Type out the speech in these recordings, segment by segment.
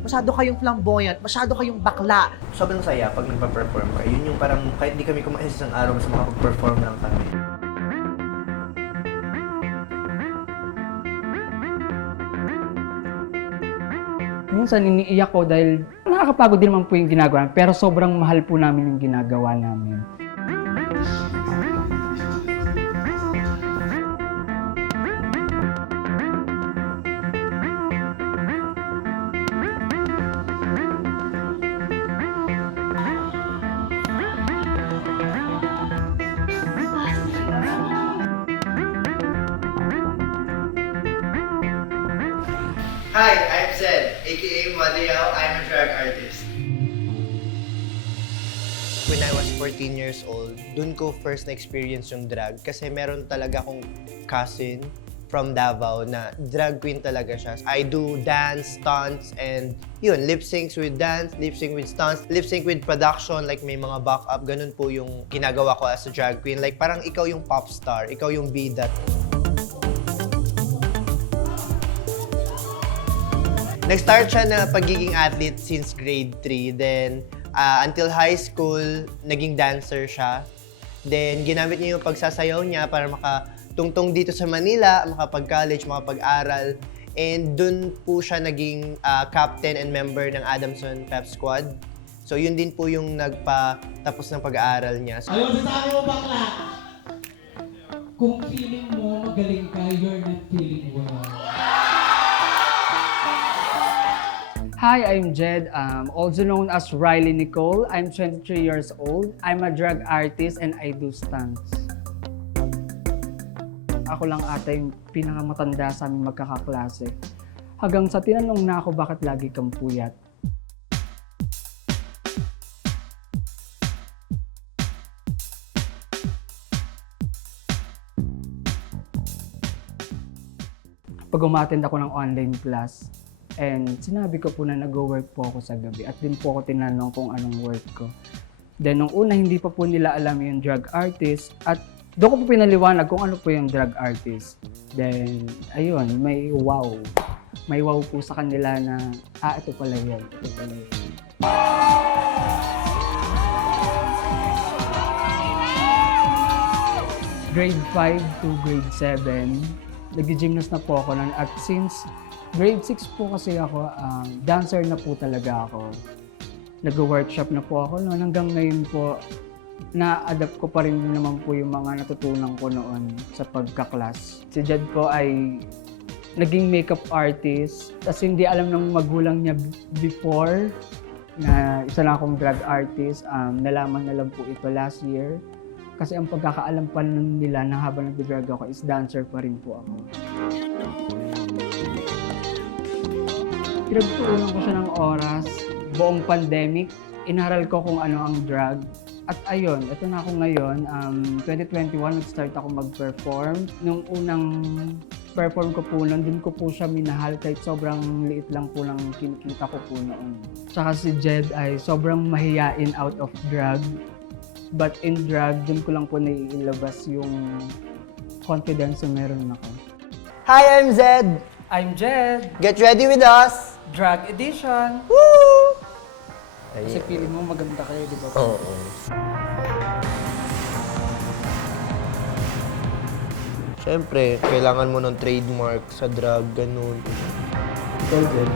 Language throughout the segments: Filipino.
masyado kayong flamboyant, masyado kayong bakla. Sobrang saya pag nagpa-perform ka. Yun yung parang kahit di kami kumain sa isang araw, basta makapag-perform lang kami. Minsan iniiyak ko dahil nakakapagod din naman po yung ginagawa namin, pero sobrang mahal po namin yung ginagawa namin. Hi, I'm Zed, aka Madayaw. I'm a drag artist. When I was 14 years old, dun ko first na-experience yung drag kasi meron talaga akong cousin from Davao na drag queen talaga siya. I do dance, stunts, and yun, lip syncs with dance, lip sync with stunts, lip sync with production, like may mga backup, ganun po yung ginagawa ko as a drag queen. Like parang ikaw yung pop star, ikaw yung bida. Nag-start siya na pagiging athlete since grade 3. Then, until high school, naging dancer siya. Then, ginamit niya yung pagsasayaw niya para makatungtong dito sa Manila, makapag-college, makapag-aral. And dun po siya naging captain and member ng Adamson Pep Squad. So, yun din po yung nagpa-tapos ng pag-aaral niya. Ayun, sasabi mo bakla. Kung feeling mo magaling ka, you're not feeling well. Hi, I'm Jed, also known as Riley Nicole. I'm 23 years old. I'm a drag artist and I do stunts. Ako lang ata yung pinakamatanda sa aming magkakaklase. Hanggang sa tinanong na ako bakit lagi kang puyat. Pag umattend ako ng online class, and sinabi ko po na nag-work po ako sa gabi at din po ako tinanong kung anong work ko. Then nung una hindi pa po nila alam yung drag artist at doon ko po pinaliwanag kung ano po yung drag artist. Then ayun, may wow. May wow po sa kanila na ito pala yun. Ito pala yun. Grade 5 to grade 7, nag-gymnast na po ako nun at since grade 6 po kasi ako, dancer na po talaga ako. Nag-workshop na po ako noon. Hanggang ngayon po, na-adapt ko pa rin naman po yung mga natutunan ko noon sa pagka-class. Si Jed po ay naging makeup artist. Kasi hindi alam ng magulang niya before na isa na akong drag artist. Nalaman na lang po ito last year. Kasi ang pagkakaalam pa nila na habang nag-drag ako is dancer pa rin po ako. Pinagtuunan ko siya ng oras, buong pandemic, inaral ko kung ano ang drag. At ayun, ito na ako ngayon, 2021 nag-start ako mag-perform. Nung unang perform ko po noon, din ko po siya minahal kahit sobrang liit lang po ng kinikita ko po noon. Tsaka si Jed ay sobrang mahiyain out of drag. But in drag, dun ko lang po naiilabas yung confidence na meron ako. Hi, I'm Zed. I'm Jed, Get ready with us. Drag Edition. Woo! Kasi feeling mo maganda kayo, di ba? Oo. Siyempre, kailangan mo ng trademark sa drag, ganun. So good.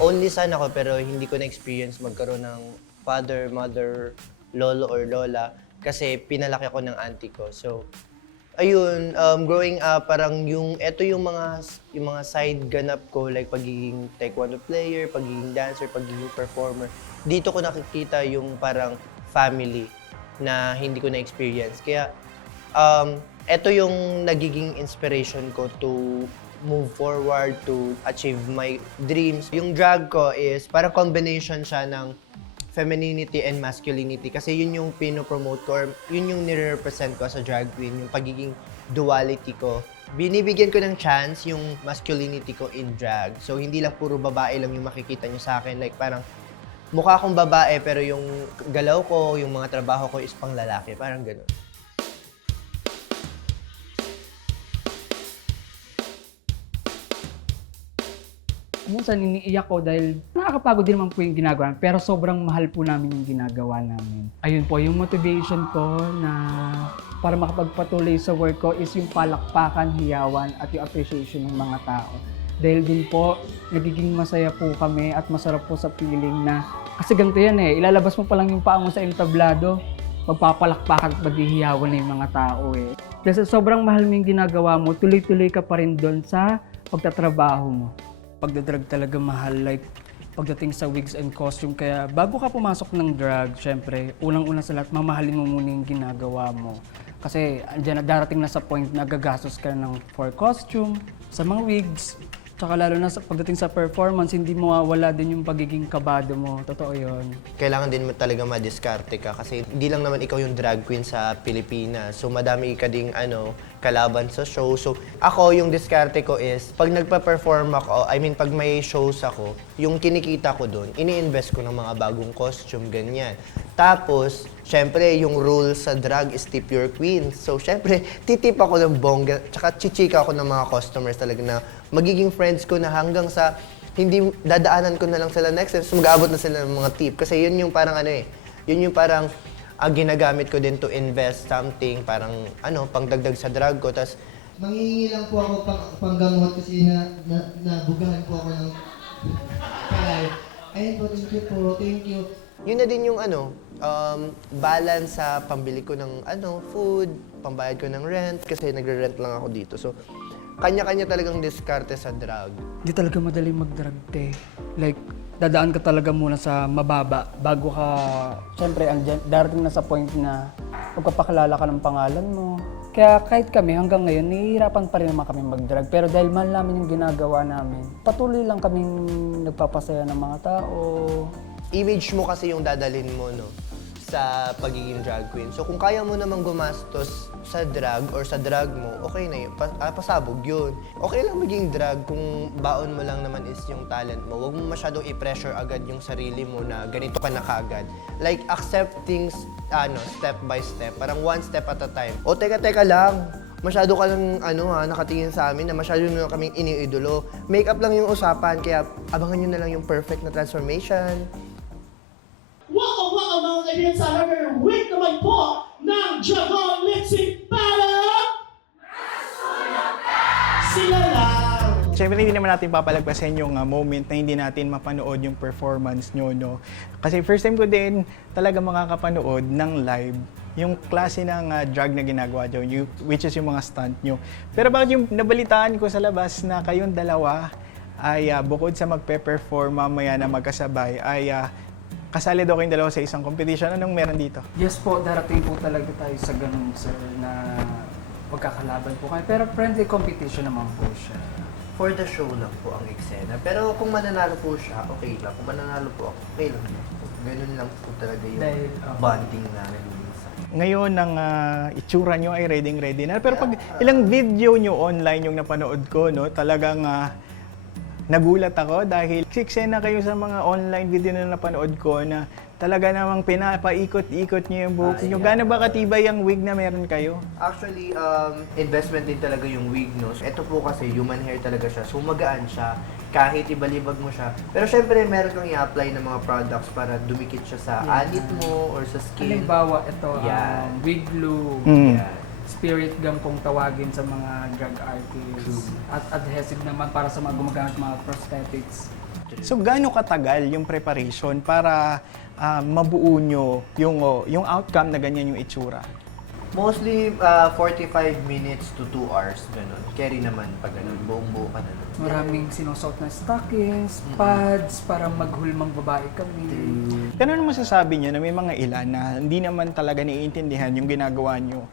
Only son ako pero hindi ko na-experience magkaroon ng father, mother, lolo or lola kasi pinalaki ako ng auntie ko. So, ayun, growing up, parang ito yung mga side ganap ko, like pagiging taekwondo player, pagiging dancer, pagiging performer. Dito ko nakikita yung parang family na hindi ko na-experience. Kaya, ito yung nagiging inspiration ko to move forward, to achieve my dreams. Yung drag ko is parang combination siya ng femininity and masculinity kasi yun yung pinopromote ko or yun yung nire-represent ko sa drag queen, yung pagiging duality ko. Binibigyan ko ng chance yung masculinity ko in drag. So hindi lang puro babae lang yung makikita nyo sa akin. Like parang mukha akong babae pero yung galaw ko, yung mga trabaho ko is pang lalaki. Parang ganun. Minsan iniiyak ko dahil nakakapagod din naman po yung ginagawa namin, pero sobrang mahal po namin yung ginagawa namin. Ayun po, yung motivation ko na para makapagpatuloy sa work ko is yung palakpakan, hiyawan at yung appreciation ng mga tao. Dahil din po, nagiging masaya po kami at masarap po sa feeling na, kasi ganito yan ilalabas mo pa lang yung paa mo sa entablado, magpapalakpakan at maghihiyawan na yung mga tao Kasi sobrang mahal mo yung ginagawa mo, tuloy-tuloy ka pa rin doon sa pagtatrabaho mo. Pagdadrag talaga mahal, like pagdating sa wigs and costume. Kaya bago ka pumasok ng drag, syempre, unang-una sa lahat, mamahalin mo muna yung ginagawa mo. Kasi andyan na darating na sa point na gagastos ka ng for costume, sa mga wigs, tsaka lalo na pagdating sa performance, hindi mo mawawala din yung pagiging kabado mo. Totoo yun. Kailangan din mo talaga madiskarte ka kasi hindi lang naman ikaw yung drag queen sa Pilipinas. So madami ka ding kalaban sa show. So ako yung diskarte ko is pag nagpa-perform ako, pag may shows ako, yung kinikita ko doon, ini-invest ko ng mga bagong costume, ganyan. Tapos, syempre, yung rule sa drag is tip your queen. So, syempre, titip ako ng bongga, tsaka chichika ako ng mga customers talaga na magiging friends ko na hanggang sa hindi dadaanan ko na lang sila next time. So, mag-aabot na sila ng mga tip. Kasi yun yung parang yun yung parang ginagamit ko din to invest something, parang pangdagdag sa drag ko. Tapos, Manghihingi lang po ako panggamot kasi nabugahan po ako ng kalay. Ayun po, thank you. yun na din yung balance sa pambili ko ng food, pambayad ko ng rent, kasi nagre-rent lang ako dito. So, kanya-kanya talagang diskarte sa drag. Hindi talaga madaling mag-drag, te. Like, dadaan ka talaga muna sa mababa bago ka, syempre, darating na sa point na magpapakilala ka ng pangalan mo. Kaya kahit kami hanggang ngayon, nahihirapan pa rin naman kami mag-drag. Pero dahil mahal namin yung ginagawa namin, patuloy lang kaming nagpapasaya ng mga tao. Image mo kasi yung dadalhin mo, no, sa pagiging drag queen. So kung kaya mo namang gumastos sa drag or sa drag mo, okay na yun. Pasabog yun. Okay lang maging drag kung baon mo lang naman is yung talent mo. Huwag mo masyadong i-pressure agad yung sarili mo na ganito ka na kaagad. Like, accept things, step by step. Parang one step at a time. O, teka lang. Masyado ka lang, nakatingin sa amin na masyado na kaming iniidolo. Makeup lang yung usapan, kaya abangan nyo na lang yung perfect na transformation. Welcome mga kaibigan sa another week naman po ng Dragon Lip Sync Battle! Sila lang! Siyempre, hindi naman natin papalagpasin yung moment na hindi natin mapanood yung performance nyo, no? Kasi first time ko din talaga makakapanood ng live yung klase ng drag na ginagawa nyo, which is yung mga stunt nyo. Pero bakit yung nabalitaan ko sa labas na kayong dalawa ay bukod sa magpe-perform mamaya na magkasabay, ay kasali daw kayong dalawa sa isang competition. Anong meron dito? Yes po, darating po talaga tayo sa ganun, sir, na magkakalaban po kayo. Pero friendly competition naman po siya. For the show lang po ang eksena. Pero kung mananalo po siya, okay lang. Kung mananalo po ako, okay lang. Ganun lang po talaga yung bonding namin. Ngayon, ang itsura nyo ay ready na. Pero pag ilang video nyo online yung napanood ko, no, talagang nagulat ako dahil eksena kayo sa mga online video na napanood ko na talaga namang pinapaikot-ikot nyo yung buhok nyo. Gaano ba katibay ang wig na meron kayo? Actually, investment din talaga yung wig, no? Ito po kasi human hair talaga siya. So magaan siya kahit ibalibag mo siya. Pero syempre, meron kang i-apply ng mga products para dumikit siya sa anit mo or sa skin. Halimbawa, ito, Yan. wig glue, Yan. spirit gum kung tawagin sa mga drag artists, at adhesive naman para sa mga gumagamit mga prosthetics. So, gaano katagal yung preparation para mabuo nyo yung outcome na ganyan yung itsura? Mostly 45 minutes to 2 hours, ganun. Carry naman pag ganun, buong-buo ka na nun. Maraming sinusuot na stockings, pads, para maghulmang babae kami. Pero ano masasabi niyo na may mga ilan na hindi naman talaga naiintindihan yung ginagawa nyo,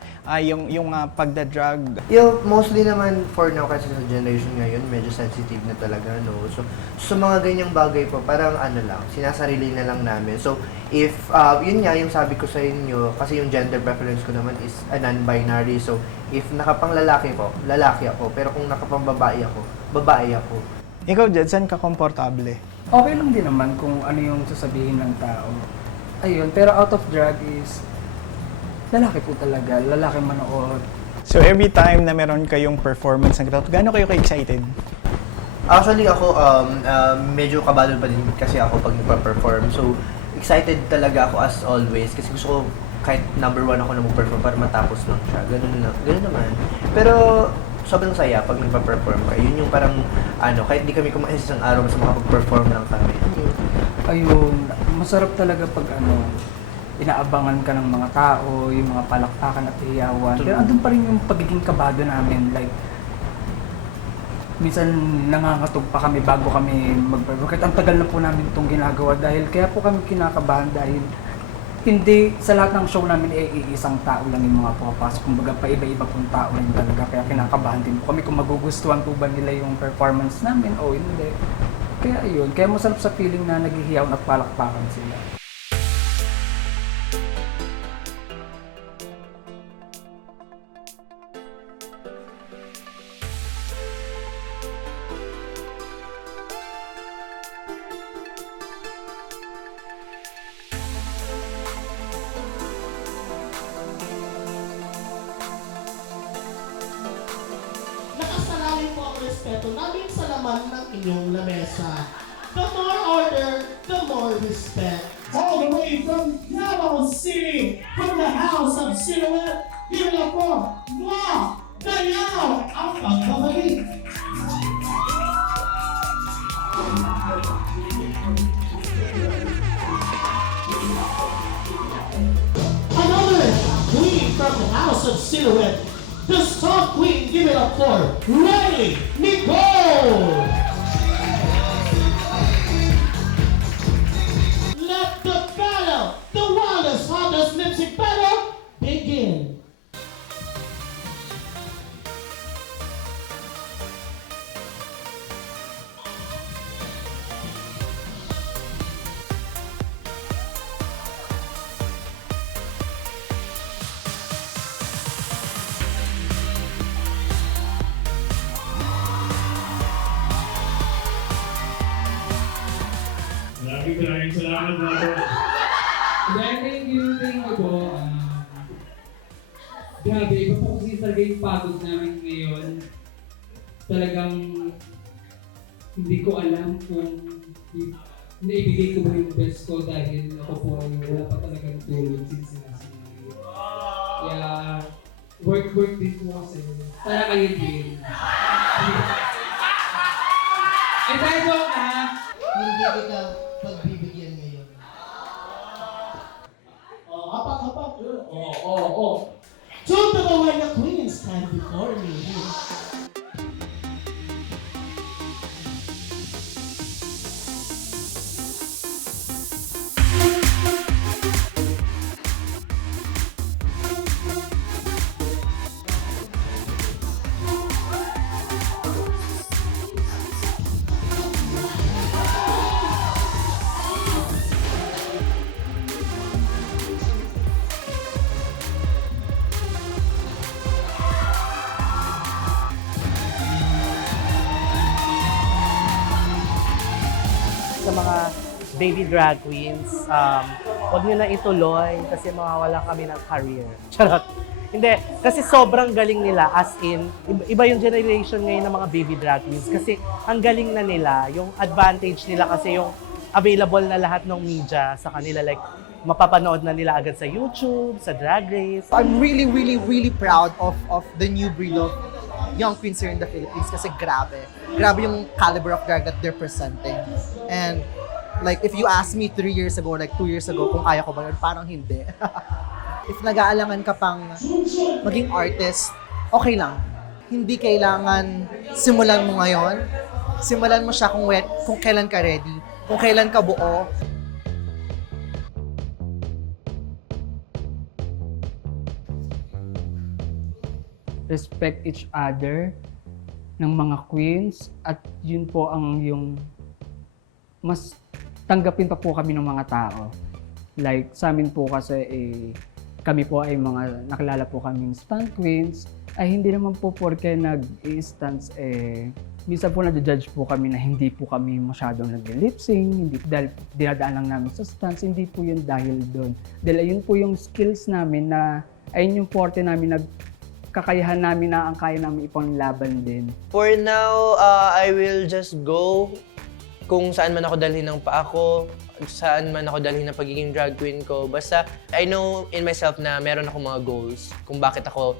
yung pagdadrag? Mostly naman for now kasi sa generation ngayon, medyo sensitive na talaga, no? So, sa mga ganyang bagay po, parang lang, sinasarili na lang namin. So, if, yun nga, yung sabi ko sa inyo, kasi yung gender preference ko naman is a non-binary. So, if nakapang lalaki ko, lalaki ako. Pero kung nakapang babae ako, babae ako. Ikaw, Jed, saan ka komportable? Okay lang din naman kung ano yung sasabihin ng tao. Ayun, pero out of drag is, lalaki po talaga, lalaki manood. So every time na meron kayong performance ng ganito, gaano kayo ka-excited? Actually ako, medyo kabado pa din kasi ako pag nagpa-perform. So, excited talaga ako as always kasi gusto ko kahit number 1 ako na mag-perform para matapos lang siya. Ganun naman. Pero, sobrang saya pag nagpa-perform ka. Yun yung parang, kahit di kami kumain sa isang araw, mas makapag-perform lang kami. Ayun, masarap talaga pag inaabangan ka ng mga tao, yung mga palakpakan at iyawan. Pero andun pa rin yung pagiging kabado namin. Like, minsan nangangatog pa kami bago kami mag-perform. Kahit ang tagal na po namin itong ginagawa dahil kaya po kami kinakabahan dahil hindi sa lahat ng show namin iisang tao lang yung mga pumapasok. Kumbaga pa iba-iba pong tao rin talaga. Kaya kinakabahan din po kami kung magugustuhan po ba nila yung performance namin o hindi. Kaya yun, kaya masarap sa feeling na naghihiyaw at palakpakan sila. Nakasalalin po ang respeto namin sa laman ng inyong lamesa. The more order, the more respect. All the way from Davao City, from the House of Silhouette, give it up for Ma Dayao, ang pagkabalik. Another queen from the House of Silhouette, the Star Queen, give it up for Riley Nicole. Let the battle, the wildest, hottest lip sync battle, begin. Maraming salamat mga bro. Thank you po. Grabe, iba po kasi talaga yung pagod namin ngayon. Talagang hindi ko alam kung naibigay ko ba yung best ko dahil ako po ay wala pa talagang tulog since sinasabi. Kaya work din po kasi. Sana kayo din. Ay, tayo po na! Hindi kita pagbibigyan ngayon. Hapak. Two to the Wine Queens stand before me. Sa mga baby drag queens, huwag nyo na ituloy kasi mawawala kami ng career. Charot. Hindi, kasi sobrang galing nila, as in, iba yung generation ngayon ng mga baby drag queens kasi ang galing na nila, yung advantage nila kasi yung available na lahat ng media sa kanila, like mapapanood na nila agad sa YouTube, sa Drag Race. I'm really proud of the new breed of young queens here in the Philippines kasi grabe yung caliber of drag that they're presenting. And like, if you asked me 3 years ago, like 2 years ago, kung kaya ko ba yun, parang hindi. If nag-aalangan ka pang maging artist, okay lang. Hindi kailangan simulan mo ngayon. Simulan mo siya kung kailan ka ready, kung kailan ka buo. Respect each other ng mga queens at yun po ang yung mas tanggapin pa po kami ng mga tao. Like sa amin po kasi kami po ay mga nakilala po kaming stunt queens ay hindi naman po porke nag-i-stunts minsan po na-judge po kami na hindi po kami masyadong nag-lip-sync, hindi dahil dinadaan lang namin sa stunts, hindi po yun dahil doon. Dahil ayun po yung skills namin na ayun yung forte namin kakayahan namin na ang kaya namin ipanglaban din. For now, I will just go kung saan man ako dalhin ng paa ko, saan man ako dalhin ng pagiging drag queen ko. Basta, I know in myself na meron akong mga goals kung bakit ako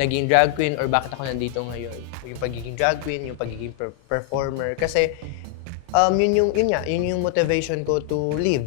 naging drag queen or bakit ako nandito ngayon. Yung pagiging drag queen, yung pagiging performer. Kasi, yun yung motivation ko to live.